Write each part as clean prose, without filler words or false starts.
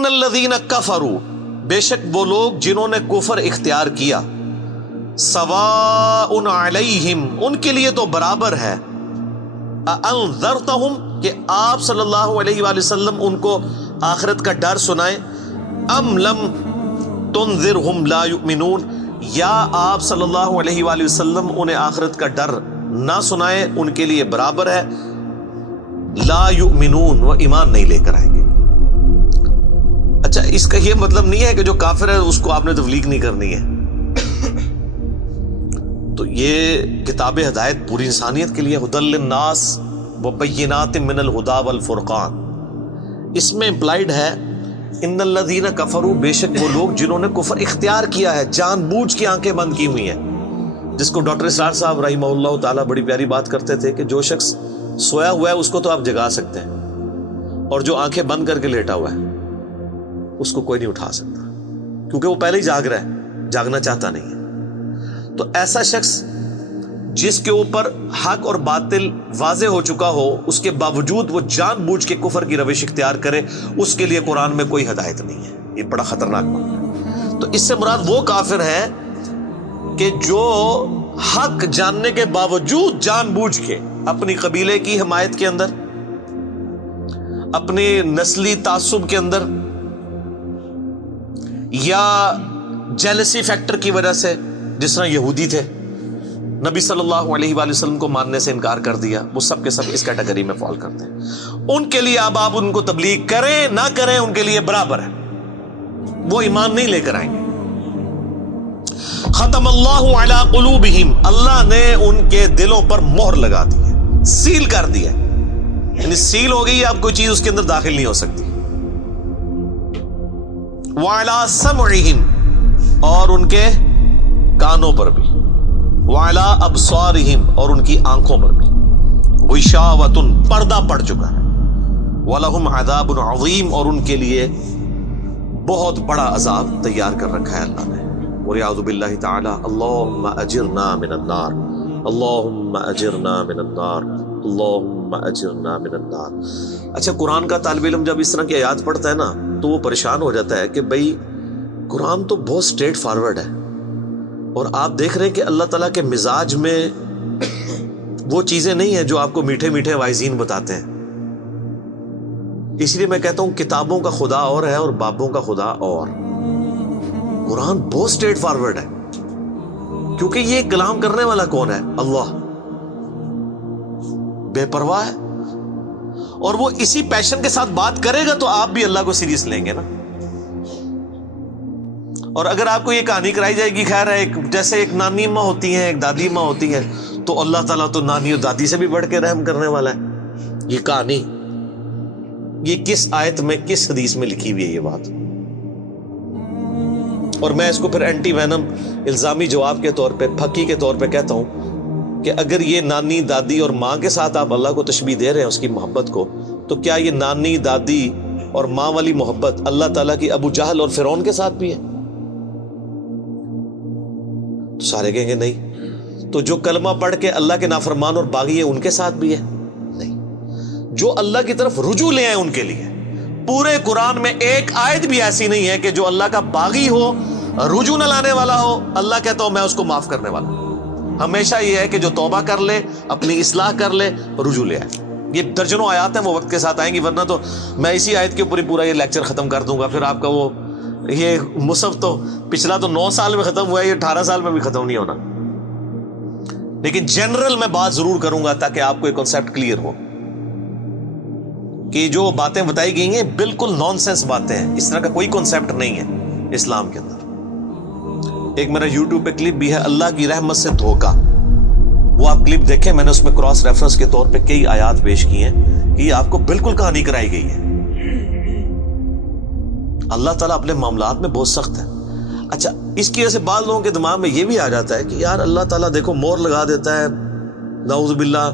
ان الذین کفروا، بے شک وہ لوگ جنہوں نے کفر اختیار کیا، سواء علیہم، ان کے لیے تو برابر ہے، انذرتہم، کہ آپ صلی اللہ علیہ وآلہ وسلم ان کو آخرت کا ڈر سنائیں، ام لم تنذرہم لا یؤمنون، یا آپ صلی اللہ علیہ وآلہ وسلم انہیں آخرت کا ڈر نہ سنائیں، ان کے لیے برابر ہے، لا یؤمنون، وہ ایمان نہیں لے کر آئیں گے۔ اچھا، اس کا یہ مطلب نہیں ہے کہ جو کافر ہے اس کو آپ نے تبلیغ نہیں کرنی ہے۔ تو یہ کتاب ہدایت پوری انسانیت کے لیے، ھدی للناس وبینات من الہدی والفرقان، اس میں امپلائڈ ہے ان الذین کفروا، بے شک وہ لوگ جنہوں نے کفر اختیار کیا ہے، جان بوجھ کے آنکھیں بند کی ہوئی ہیں، جس کو ڈاکٹر اسرار صاحب رحمہ اللہ تعالیٰ بڑی پیاری بات کرتے تھے کہ جو شخص سویا ہوا ہے اس کو تو آپ جگا سکتے ہیں، اور جو آنکھیں بند کر کے لیٹا ہوا ہے اس کو کوئی نہیں اٹھا سکتا، کیونکہ وہ پہلے ہی جاگ رہا ہے، جاگنا چاہتا نہیں ہے۔ تو ایسا شخص جس کے اوپر حق اور باطل واضح ہو چکا ہو، اس کے باوجود وہ جان بوجھ کے کفر کی روش اختیار کرے، اس کے لیے قرآن میں کوئی ہدایت نہیں ہے۔ یہ بڑا خطرناک معاملہ ہے۔ تو اس سے مراد وہ کافر ہے کہ جو حق جاننے کے باوجود جان بوجھ کے اپنی قبیلے کی حمایت کے اندر، اپنی نسلی تعصب کے اندر، یا جیلسی فیکٹر کی وجہ سے، جس طرح یہودی تھے، نبی صلی اللہ علیہ وآلہ وسلم کو ماننے سے انکار کر دیا، وہ سب کے سب اس کیٹیگری میں فال کرتے ہیں۔ ان کے لیے اب آپ ان کو تبلیغ کریں نہ کریں، ان کے لیے برابر ہے، وہ ایمان نہیں لے کر آئیں گے۔ ختم اللہ علی قلوبہم، اللہ نے ان کے دلوں پر مہر لگا دی ہے، سیل کر دیا، یعنی سیل ہو گئی، اب کوئی چیز اس کے اندر داخل نہیں ہو سکتی۔ وعلی سمعہم، اور ان کے کانوں پر بھی، وعلی ابصارہم، اور ان کی آنکھوں پر بھی، غشاوۃ، پردہ پڑ چکا ہے، ولہم عذاب عظیم، اور ان کے لیے بہت بڑا عذاب تیار کر رکھا ہے اللہ نے۔ وَلِعَوْذُ بِاللَّهِ تَعَالَى اللَّهُمَّ أَجِرْنَا مِنَ النَّارِ، اللَّهُمَّ أَجِرْنَا مِنَ النَّارِ، اللَّهُمَّ أَجِرْنَا مِنَ النَّارِ۔ اچھا، قرآن کا طالب علم جب اس طرح کی آیات پڑھتا ہے نا تو وہ پریشان ہو جاتا ہے کہ بھئی قرآن تو بہت سٹریٹ فارورڈ ہے، اور آپ دیکھ رہے ہیں کہ اللہ تعالیٰ کے مزاج میں وہ چیزیں نہیں ہیں جو آپ کو میٹھے میٹھے وائزین بتاتے ہیں۔ اس لیے میں کہتا ہوں کتابوں کا خدا اور ہے اور بابوں کا خدا اور۔ قرآن بہت سٹریٹ فارورڈ ہے، کیونکہ یہ کلام کرنے والا کون ہے؟ اللہ، بے پرواہ ہے، اور وہ اسی پیشن کے ساتھ بات کرے گا تو آپ بھی اللہ کو سیریس لیں گے نا۔ اور اگر آپ کو یہ کہانی کرائی جائے گی، خیر ہے، جیسے ایک نانی ماں ہوتی ہیں، ایک دادی ماں ہوتی ہیں، تو اللہ تعالیٰ تو نانی اور دادی سے بھی بڑھ کے رحم کرنے والا ہے۔ یہ کہانی، یہ کس آیت میں، کس حدیث میں لکھی ہوئی ہے یہ بات؟ اور میں اس کو پھر اینٹی وینم الزامی جواب کے طور پہ، پھکی کے طور پہ کہتا ہوں کہ اگر یہ نانی دادی اور ماں کے ساتھ آپ اللہ کو تشبیہ دے رہے ہیں اس کی محبت کو، تو کیا یہ نانی دادی اور ماں والی محبت اللہ تعالیٰ کی ابو جہل اور فرعون کے ساتھ بھی ہے؟ تو سارے کہیں گے نہیں۔ تو جو کلمہ پڑھ کے اللہ کے نافرمان اور باغی ہے ان کے ساتھ بھی ہے؟ نہیں۔ جو اللہ کی طرف رجوع لے آئے ان کے لیے، پورے قرآن میں ایک آیت بھی ایسی نہیں ہے کہ جو اللہ کا باغی ہو، رجوع نہ لانے والا ہو، اللہ کہتا ہوں میں اس کو معاف کرنے والا ہوں۔ ہمیشہ یہ ہے کہ جو توبہ کر لے، اپنی اصلاح کر لے، رجوع لے آئے۔ یہ درجنوں آیات ہیں، وہ وقت کے ساتھ آئیں گی، ورنہ تو میں اسی آیت کے اوپر ہی پورا یہ لیکچر ختم کر دوں گا، پھر آپ کا وہ یہ مصحف تو پچھلا تو 9 سال میں ختم ہوا ہے، یہ 18 سال میں بھی ختم نہیں ہونا۔ لیکن جنرل میں بات ضرور کروں گا تاکہ آپ کو ایک کنسیپٹ کلیئر ہو کہ جو باتیں بتائی گئی ہیں بالکل نان سینس باتیں ہیں، اس طرح کا کوئی کنسیپٹ نہیں ہے اسلام کے اندر۔ ایک میرا یوٹیوب پہ کلپ بھی ہے، اللہ کی رحمت سے دھوکا، وہ آپ کلپ دیکھیں، میں نے اس میں کراس ریفرنس کے طور پہ کئی آیات پیش کی ہیں کہ یہ آپ کو بالکل کہانی کرائی گئی ہے۔ اللہ تعالیٰ اپنے معاملات میں بہت سخت ہے۔ اچھا، اس کی وجہ سے بعض لوگوں کے دماغ میں یہ بھی آ جاتا ہے کہ یار اللہ تعالیٰ دیکھو مور لگا دیتا ہے، نعوذ باللہ،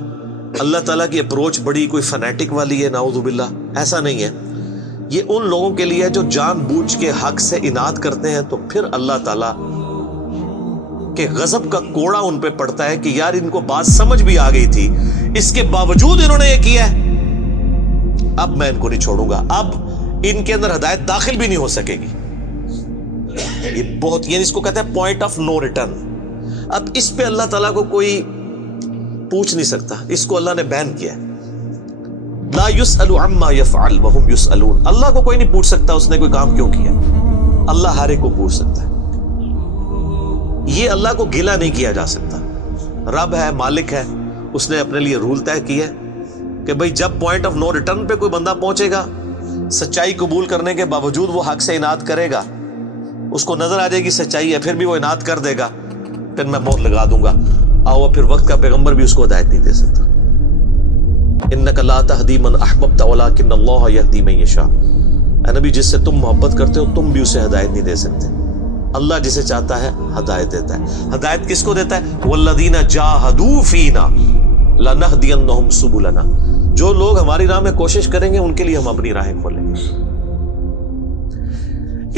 اللہ تعالیٰ کی اپروچ بڑی کوئی فنیٹک والی ہے، نعوذ باللہ۔ ایسا نہیں ہے، یہ ان لوگوں کے لیے جو جان بوجھ کے حق سے اناد کرتے ہیں، تو پھر اللہ تعالیٰ کے غضب کا کوڑا ان پہ پڑتا ہے کہ یار ان کو بات سمجھ بھی آ گئی تھی، اس کے باوجود انہوں نے یہ کیا ہے، اب میں ان کو نہیں چھوڑوں گا، اب ان کے اندر ہدایت داخل بھی نہیں ہو سکے گی. یہ بہت، یعنی اس کو کہتے ہیں پوائنٹ آف نو ریٹرن. اب اس پہ اللہ تعالیٰ کو کوئی پوچھ نہیں سکتا، اس کو اللہ نے بین کیا ہے. لا يسأل عما يفعل وهم يسألون. اللہ کو کوئی نہیں پوچھ سکتا اس نے کوئی کام کیوں کیا. اللہ ہر ایک کو پوچھ سکتا ہے. یہ اللہ کو گلا نہیں کیا جا سکتا. رب ہے، مالک ہے، اس نے اپنے لیے رول طے کیا کہ بھئی جب پوائنٹ آف نو ریٹرن پہ کوئی بندہ پہنچے گا، سچائی قبول کرنے کے باوجود وہ حق سے اناد کرے گا، اس کو نظر آ جائے گی سچائی ہے، پھر بھی وہ اناد کر دے گا، پھر میں موت لگا دوں گا. آؤ پھر وقت کا پیغمبر بھی اس کو ہدایت نہیں دے سکتا. انک لا تہدی من احببت ولکن اللہ یہدی من یشاء. اے نبی، جس سے تم محبت کرتے ہو تم بھی اسے ہدایت نہیں دے سکتے. اللہ جسے چاہتا ہے ہدایت دیتا ہے. ہدایت کس کو دیتا ہے؟ والذین جاہدوا فینا لنہدینہم سبلنا. جو لوگ ہماری راہ میں کوشش کریں گے ان کے لیے ہم اپنی راہیں کھولیں گے.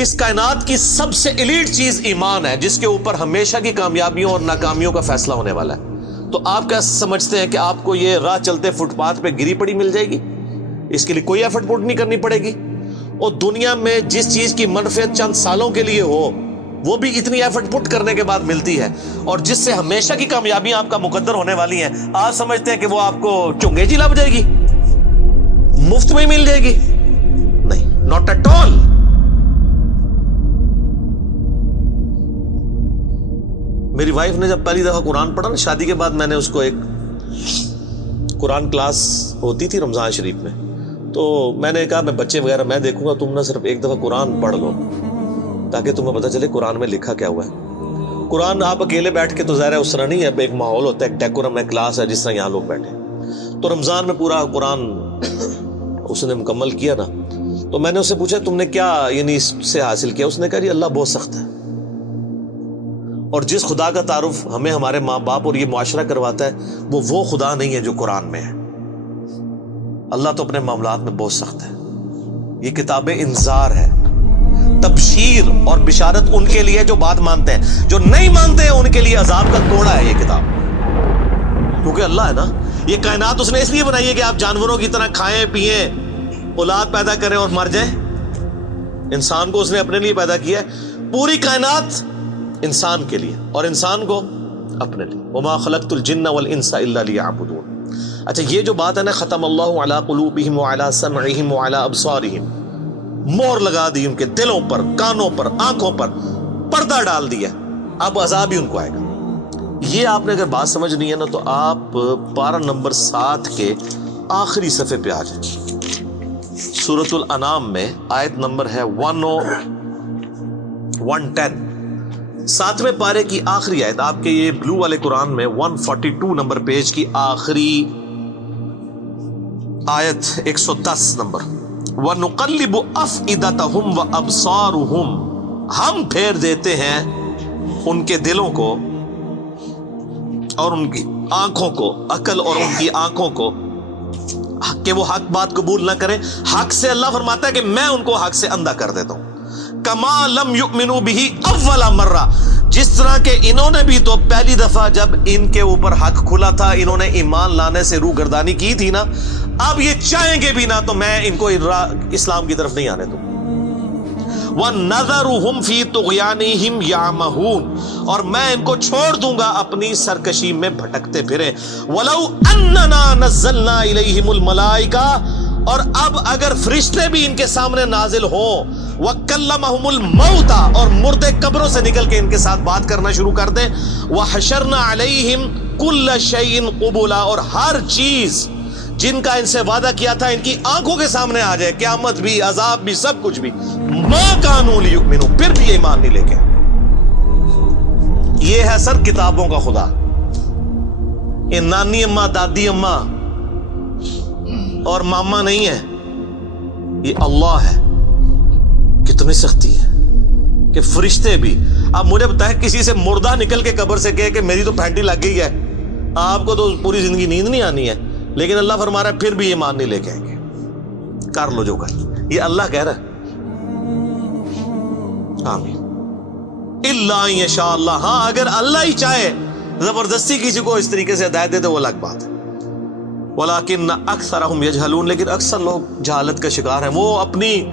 اس کائنات کی سب سے ایلیٹ چیز ایمان ہے، جس کے اوپر ہمیشہ کی کامیابیوں اور ناکامیوں کا فیصلہ ہونے والا ہے. تو آپ کیا سمجھتے ہیں کہ آپ کو یہ راہ چلتے فٹ پاتھ پہ گری پڑی مل جائے گی؟ اس کے لیے کوئی ایفرٹ پٹ نہیں کرنی پڑے گی. اور دنیا میں جس چیز کی منفعت چند سالوں کے لیے ہو وہ بھی اتنی ایفرٹ پٹ کرنے کے بعد ملتی ہے. اور جس سے ہمیشہ کی کامیابیاں آپ کا مقدر ہونے والی ہیں، آپ سمجھتے ہیں کہ وہ آپ کو چنگے جی لگ جائے گی، مفت میں مل جائے گی؟ نہیں، ناٹ ایٹ آل. میری وائف نے جب پہلی دفعہ قرآن پڑھا نا شادی کے بعد، میں نے اس کو ایک قرآن کلاس ہوتی تھی رمضان شریف میں، تو میں نے کہا میں بچے وغیرہ میں دیکھوں گا، تم نہ صرف ایک دفعہ قرآن پڑھ لو تاکہ تمہیں پتہ چلے قرآن میں لکھا کیا ہوا ہے. قرآن آپ اکیلے بیٹھ کے تو ظاہر ہے اس طرح نہیں ہے، ایک ماحول ہوتا ہے، ایک ڈیکورم ہے، کلاس ہے جس طرح یہاں لوگ بیٹھے. تو رمضان میں پورا قرآن اس نے مکمل کیا نا، تو میں نے اس سے پوچھا تم نے کیا یعنی اس سے حاصل کیا؟ اس نے کہا جی اللہ بہت سخت ہے، اور جس خدا کا تعارف ہمیں ہمارے ماں باپ اور یہ معاشرہ کرواتا ہے وہ خدا نہیں ہے جو قرآن میں ہے. اللہ تو اپنے معاملات میں بہت سخت ہے. یہ کتاب انذار ہے، تبشیر اور بشارت ان کے لیے جو بات مانتے ہیں. جو نہیں مانتے ہیں ان کے لیے عذاب کا کوڑا ہے یہ کتاب. کیونکہ اللہ ہے نا، یہ کائنات اس نے اس لیے بنائی ہے کہ آپ جانوروں کی طرح کھائیں پیئیں، اولاد پیدا کریں اور مر جائیں. انسان کو اس نے اپنے لیے پیدا کیا ہے، پوری کائنات انسان کے لیے اور انسان کو اپنے لیے. وما خلقت الجن والانس الا لیعبدون. اچھا یہ جو بات ہے نا، ختم اللہ علی قلوبہم وعلی سمعہم وعلی ابصارہم، مور لگا دی ان کے دلوں پر، کانوں پر، آنکھوں پر، پردہ ڈال دیا، اب عذاب ہی ان کو آئے گا. یہ آپ نے اگر بات سمجھنی ہے نا تو آپ پارہ نمبر 7 کے آخری صفحے پہ آ جائیں. سورۃ الانعام میں آیت نمبر ہے 110، 7ویں پارے کی آخری آیت. آپ کے یہ بلو والے قرآن میں 142 نمبر پیج کی آخری آیت 110 نمبر. وَنُقَلِّبُ أَفْئِدَتَهُمْ وَأَبْصَارُهُمْ. ہم پھیر دیتے ہیں ان کے دلوں کو اور ان کی آنکھوں کو، عقل اور ان کی آنکھوں کو، کہ وہ حق بات قبول نہ کریں. حق سے اللہ فرماتا ہے کہ میں ان کو حق سے اندھا کر دیتا ہوں. کما لم یؤمنوا به اول مرہ، جس طرح کہ انہوں نے بھی تو پہلی دفعہ جب ان کے اوپر حق کھلا تھا انہوں نے ایمان لانے سے روح گردانی کی تھی نا، اب یہ چاہیں گے بھی نہ تو میں ان کو اسلام کی طرف نہیں آنے دوں. وَنَذَرُهُمْ فِي طُغْيَانِهِمْ يَعْمَهُونَ، اور میں ان کو چھوڑ دوں گا اپنی سرکشی میں بھٹکتے پھریں. وَلَوْ أَنَّنَا نَزَّلْنَا إِلَيْهِمُ الْمَلَائِكَةَ، اور اب اگر فرشتے بھی ان کے سامنے نازل ہوں، وَكَلَّمَهُمُ الْمَوْتَى، اور مردے قبروں سے نکل کے ان کے ساتھ بات کرنا شروع کر دیں. وَحَشَرْنَا عَلَيْهِمْ كُلَّ شَيْءٍ قُبُولًا، اور ہر چیز جن کا ان سے وعدہ کیا تھا ان کی آنکھوں کے سامنے آ جائے، قیامت بھی، عذاب بھی، سب کچھ بھی. مَا كَانُوا لِيُؤْمِنُوا، پھر بھی ایمان نہیں لے کے. یہ ہے سر کتابوں کا خدا. یہ نانی اماں، دادی اماں اور ماما نہیں ہے، یہ اللہ ہے. کتنی سختی ہے کہ فرشتے بھی. اب مجھے بتائیں کسی سے مردہ نکل کے قبر سے کہے کہ میری تو پھینٹی لگ گئی ہے، آپ کو تو پوری زندگی نیند نہیں آنی ہے، لیکن اللہ فرما رہا ہے پھر بھی ایمان نہیں لے کے آئیں گے. کر لو جو کر، یہ اللہ کہہ رہا ہے. آمین. الا ان یشاء اللہ، ہاں اگر اللہ ہی چاہے زبردستی کسی کو اس طریقے سے ہدایت دے تو وہ الگ بات ہے. ولیکن اکثرہم یجہلون، لیکن اکثر لوگ جہالت کا شکار ہیں. وہ اپنی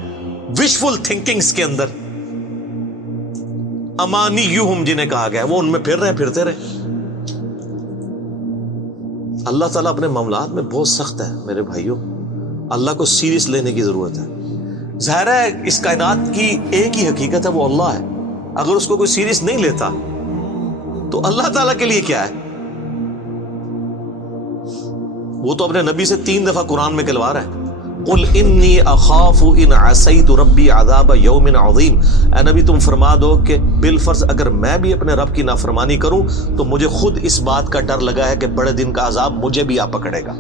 وشفل تھنکنگز کے اندر، امانیہم جنہیں کہا گیا، وہ ان میں پھر رہے ہیں، پھرتے رہے۔ اللہ تعالیٰ اپنے معاملات میں بہت سخت ہے میرے بھائیوں، اللہ کو سیریس لینے کی ضرورت ہے۔ ظاہر ہے اس کائنات کی ایک ہی حقیقت ہے، وہ اللہ ہے، اگر اس کو کوئی سیریس نہیں لیتا تو اللہ تعالیٰ کے لیے کیا ہے؟ وہ تو اپنے نبی سے 3 دفعہ قرآن میں کہلوا رہا ہے، قل انی اخاف ان عصیت ربی عذاب یوم عظیم، اے نبی تم فرما دو کہ بالفرض اگر میں بھی اپنے رب کی نافرمانی کروں تو مجھے خود اس بات کا ڈر لگا ہے کہ بڑے دن کا عذاب مجھے بھی آ پکڑے گا۔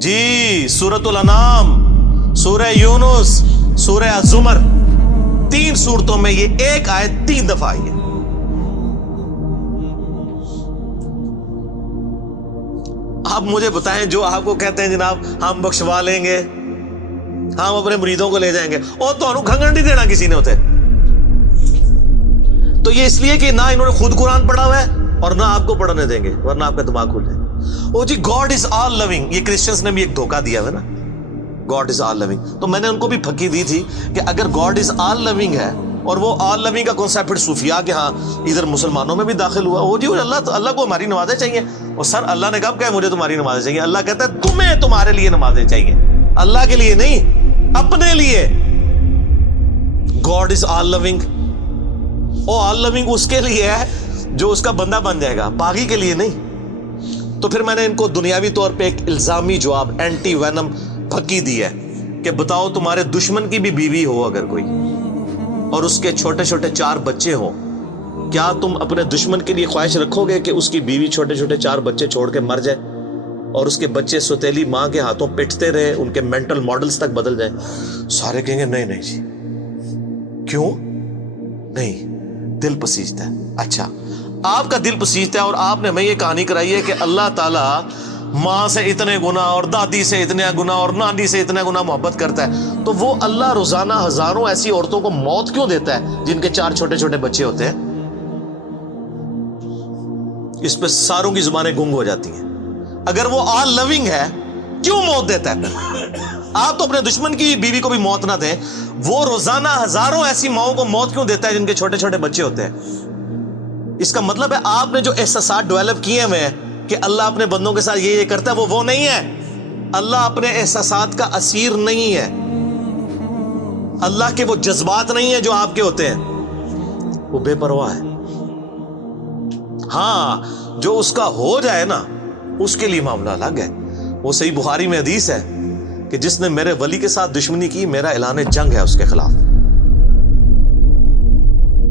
جی سورۃ الانعام، سورہ یونس، سورہ الزمر، 3 سورتوں میں یہ ایک آیت 3 دفعہ آئی ہے۔ آپ مجھے بتائیں، جو آپ کو کہتے ہیں جناب ہم بخشوا لیں گے، ہم اپنے مریدوں کو لے جائیں گے، اور تو انہوں کھنگن نہیں دینا کسی نے ہوتے، تو یہ اس لیے کہ نہ انہوں نے خود قرآن پڑھا ہوا ہے اور نہ آپ کو پڑھنے دیں گے، ورنہ آپ کا دماغ کھل جائے۔ او جی گاڈ از آل لونگ، یہ کرسچنز نے بھی ایک دھوکہ دیا ہے نا، گاڈ از آل لونگ، تو میں نے ان کو بھی پھکی دی تھی کہ اگر گاڈ از آل لونگ ہے اور وہ آل لونگ کا کانسیپٹ پھر صوفیاء کے ہاں ادھر مسلمانوں میں بھی داخل ہوا، وہ جی اللہ کو ہماری نمازیں چاہیے، اور سر اللہ نے کب کہا مجھے تمہاری نمازیں چاہیے؟ اللہ کہتا ہے تمہیں تمہارے لیے نمازیں چاہیے، اللہ کے لیے نہیں، اپنے لیے۔ گاڈ از آل لونگ، او آل لونگ اس کے لیے ہے جو اس کا بندہ بن جائے گا، باغی کے لیے نہیں۔ تو پھر میں نے ان کو دنیاوی طور پہ ایک الزامی جواب، اینٹی وینم پھکی دی ہے کہ بتاؤ تمہارے دشمن کی بھی بیوی ہو اگر کوئی اور اس کے چھوٹے چھوٹے 4 بچے ہوں، کیا تم اپنے دشمن کے لیے خواہش رکھو گے کہ اس کی بیوی چھوٹے چھوٹے 4 بچے چھوڑ کے مر جائے اور اس کے بچے سوتیلی ماں کے ہاتھوں پٹتے رہے، ان کے مینٹل ماڈلز تک بدل جائیں؟ سارے کہیں گے نہیں نہیں جی، کیوں نہیں؟ دل پسیجتا ہے۔ اچھا آپ کا دل پسیجتا ہے اور آپ نے ہمیں یہ کہانی کرائی ہے کہ اللہ تعالیٰ ماں سے اتنے گنا اور دادی سے اتنے گنا اور نانی سے اتنے گنا محبت کرتا ہے، تو وہ اللہ روزانہ ہزاروں ایسی عورتوں کو موت کیوں دیتا ہے جن کے 4 چھوٹے چھوٹے بچے ہوتے ہیں؟ اس پہ ساروں کی زبانیں گنگ ہو جاتی ہیں۔ اگر وہ آل لونگ ہے کیوں موت دیتا ہے؟ آپ تو اپنے دشمن کی بیوی کو بھی موت نہ دیں، وہ روزانہ ہزاروں ایسی ماؤں کو موت کیوں دیتا ہے جن کے چھوٹے چھوٹے بچے ہوتے ہیں؟ اس کا مطلب ہے آپ نے جو احساسات ڈیولپ کیے ہوئے ہیں کہ اللہ اپنے بندوں کے ساتھ یہ کرتا ہے، وہ نہیں ہے۔ اللہ اپنے احساسات کا اسیر نہیں ہے، اللہ کے وہ جذبات نہیں ہیں جو آپ کے ہوتے ہیں، وہ بے پرواہ ہے۔ ہاں جو اس کا ہو جائے نا اس کے لیے معاملہ الگ ہے۔ وہ صحیح بخاری میں حدیث ہے کہ جس نے میرے ولی کے ساتھ دشمنی کی میرا اعلان جنگ ہے اس کے خلاف،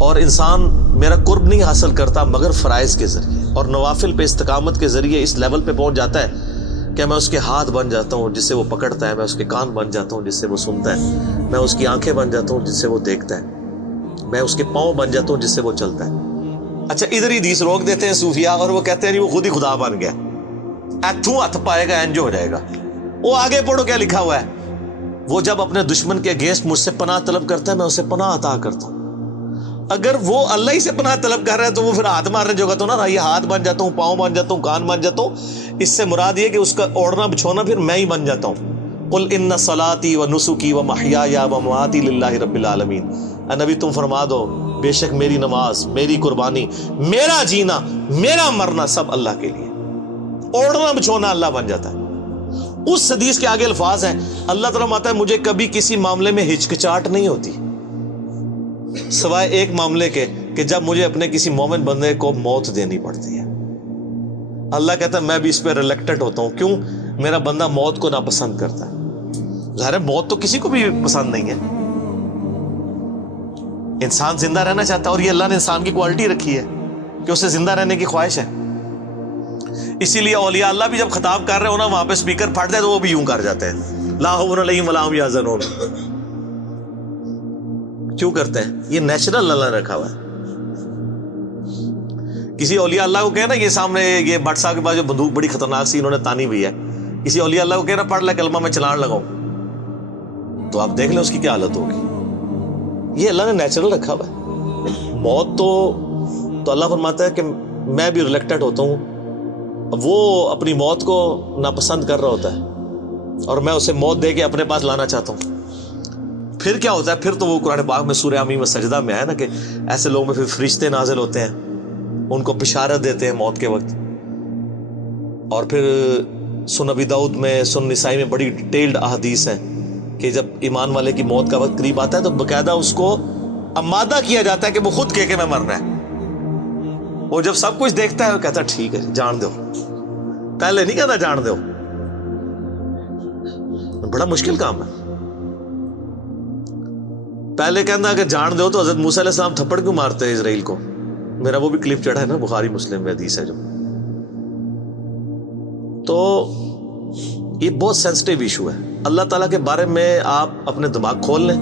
اور انسان میرا قرب نہیں حاصل کرتا مگر فرائض کے ذریعے اور نوافل پہ استقامت کے ذریعے اس لیول پہ پہنچ جاتا ہے کہ میں اس کے ہاتھ بن جاتا ہوں جس سے وہ پکڑتا ہے، میں اس کے کان بن جاتا ہوں جس سے وہ سنتا ہے، میں اس کی آنکھیں بن جاتا ہوں جس سے وہ دیکھتا ہے، میں اس کے پاؤں بن جاتا ہوں جس سے وہ چلتا ہے۔ اچھا ادھر ہی حدیث روک دیتے ہیں صوفیاء اور وہ کہتے ہیں نہیں وہ خود ہی خدا بن گیا، ایتھوں ہاتھ پائے گا اینج ہو جائے گا۔ وہ آگے پڑھو کیا لکھا ہوا ہے، وہ جب اپنے دشمن کے اگینسٹ مجھ سے پناہ طلب کرتا ہے میں اسے پناہ عطا کرتا ہوں۔ اگر وہ اللہ ہی سے پناہ طلب کر رہا ہے تو وہ پھر ہاتھ مارنے جو گا تو نا یہ ہاتھ بن جاتا ہوں، پاؤں بن جاتا ہوں، کان بن جاتا ہوں، اس سے مراد یہ کہ اس کا اوڑھنا بچھونا پھر میں ہی بن جاتا ہوں۔ قل ان صلاتی و نسکی و محیای و مماتی للہ رب العالمین، اے نبی تم فرما دو بے شک میری نماز، میری قربانی، میرا جینا، میرا مرنا سب اللہ کے لیے۔ اوڑھنا بچھونا اللہ بن جاتا ہے۔ اس حدیث کے آگے الفاظ ہیں، اللہ تعالیٰ فرماتا ہے مجھے کبھی کسی معاملے میں ہچکچاہٹ نہیں ہوتی سوائے ایک معاملے کے کہ جب مجھے اپنے کسی مومن بندے کو موت دینی پڑتی ہے۔ اللہ کہتا ہے میں بھی اس پہ ریلیکٹڈ ہوتا ہوں، کیوں؟ میرا بندہ موت کو ناپسند کرتا ہے۔ ظاہر ہے موت تو کسی کو بھی پسند نہیں ہے، انسان زندہ رہنا چاہتا ہے، اور یہ اللہ نے انسان کی کوالٹی رکھی ہے کہ اسے زندہ رہنے کی خواہش ہے۔ اسی لیے اولیاء اللہ بھی جب خطاب کر رہے ہو نا وہاں پہ اسپیکر پھٹ جائے تو وہ بھی یوں کر جاتے ہیں، لا خوف علیہم ولا هم یحزنون۔ کیوں کرتے ہیں؟ یہ نیچرل اللہ نے رکھا ہوا ہے۔ کسی اولیاء اللہ کو کہنا یہ سامنے یہ بٹ صاحب کے پاس جو بندوق بڑی خطرناک سی انہوں نے تانی ہوئی ہے، کسی اولیاء اللہ کو کہنا پڑھ لے کلمہ میں چلان لگاؤں، تو آپ دیکھ لیں اس کی کیا حالت ہوگی۔ یہ اللہ نے نیچرل رکھا ہوا ہے۔ موت تو اللہ فرماتا ہے کہ میں بھی ریلیکٹڈ ہوتا ہوں، وہ اپنی موت کو ناپسند کر رہا ہوتا ہے اور میں اسے موت دے کے اپنے پاس لانا چاہتا ہوں۔ پھر کیا ہوتا ہے؟ پھر تو وہ قرآن پاک میں سورہ حمیم سجدہ میں ہے نا کہ ایسے لوگوں میں پھر فرشتے نازل ہوتے ہیں، ان کو بشارت دیتے ہیں موت کے وقت. اور پھر سنن ابی داؤد میں، سنن نسائی میں بڑی ڈیٹیلڈ احادیث ہیں کہ جب ایمان والے کی موت کا وقت قریب آتا ہے تو باقاعدہ اس کو آمادہ کیا جاتا ہے کہ وہ خود کہ میں مرنا ہے. وہ جب سب کچھ دیکھتا ہے وہ کہتا ہے ٹھیک ہے جان دو. پہلے نہیں کہتا جان دو. بڑا مشکل کام ہے. پہلے کہنا کہ جان دو تو حضرت موسیٰ علیہ السلام تھپڑ کیوں مارتے ہیں اسرائیل کو؟ میرا وہ بھی کلپ چڑھا ہے نا بخاری مسلم میں حدیث ہے جو. تو یہ بہت سینسٹیو ایشو ہے. اللہ تعالیٰ کے بارے میں آپ اپنے دماغ کھول لیں.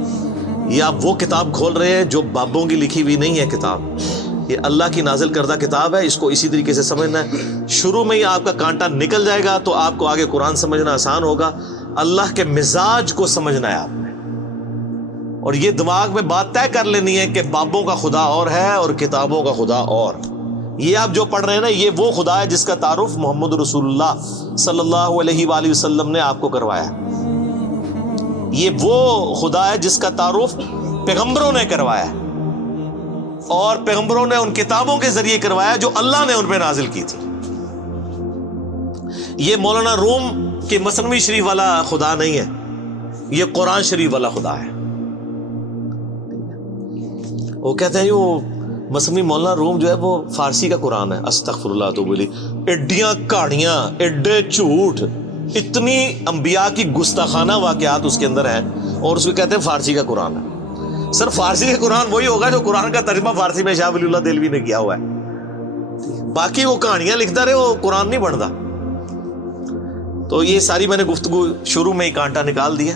یہ آپ وہ کتاب کھول رہے ہیں جو بابوں کی لکھی ہوئی نہیں ہے کتاب. یہ اللہ کی نازل کردہ کتاب ہے. اس کو اسی طریقے سے سمجھنا ہے. شروع میں ہی آپ کا کانٹا نکل جائے گا تو آپ کو آگے قرآن سمجھنا آسان ہوگا. اللہ کے مزاج کو سمجھنا ہے آپ نے. اور یہ دماغ میں بات طے کر لینی ہے کہ بابوں کا خدا اور ہے اور کتابوں کا خدا اور. یہ آپ جو پڑھ رہے ہیں نا یہ وہ خدا ہے جس کا تعارف محمد رسول اللہ صلی اللہ علیہ وآلہ وسلم نے آپ کو کروایا. یہ وہ خدا ہے جس کا تعارف پیغمبروں نے کروایا اور پیغمبروں نے ان کتابوں کے ذریعے کروایا جو اللہ نے ان پہ نازل کی تھی. یہ مولانا روم کے مثنوی شریف والا خدا نہیں ہے، یہ قرآن شریف والا خدا ہے. وہ کہتے ہیں وہ مثنوی مولانا روم جو ہے وہ فارسی کا قرآن ہے. استغفر اللہ تو بولی ایڈیاں کہانیاں، ایڈے جھوٹ، اتنی انبیاء کی گستاخانہ واقعات اس کے اندر ہیں اور اس کو کہتے ہیں فارسی کا قرآن ہے. سر فارسی کا قرآن وہی ہوگا جو قرآن کا ترجمہ فارسی میں شاہ ولی اللہ دہلوی نے کیا ہوا ہے. باقی وہ کہانیاں لکھتا رہے وہ قرآن نہیں بنتا. تو یہ ساری میں نے گفتگو شروع میں ہی کانٹا نکال دیا.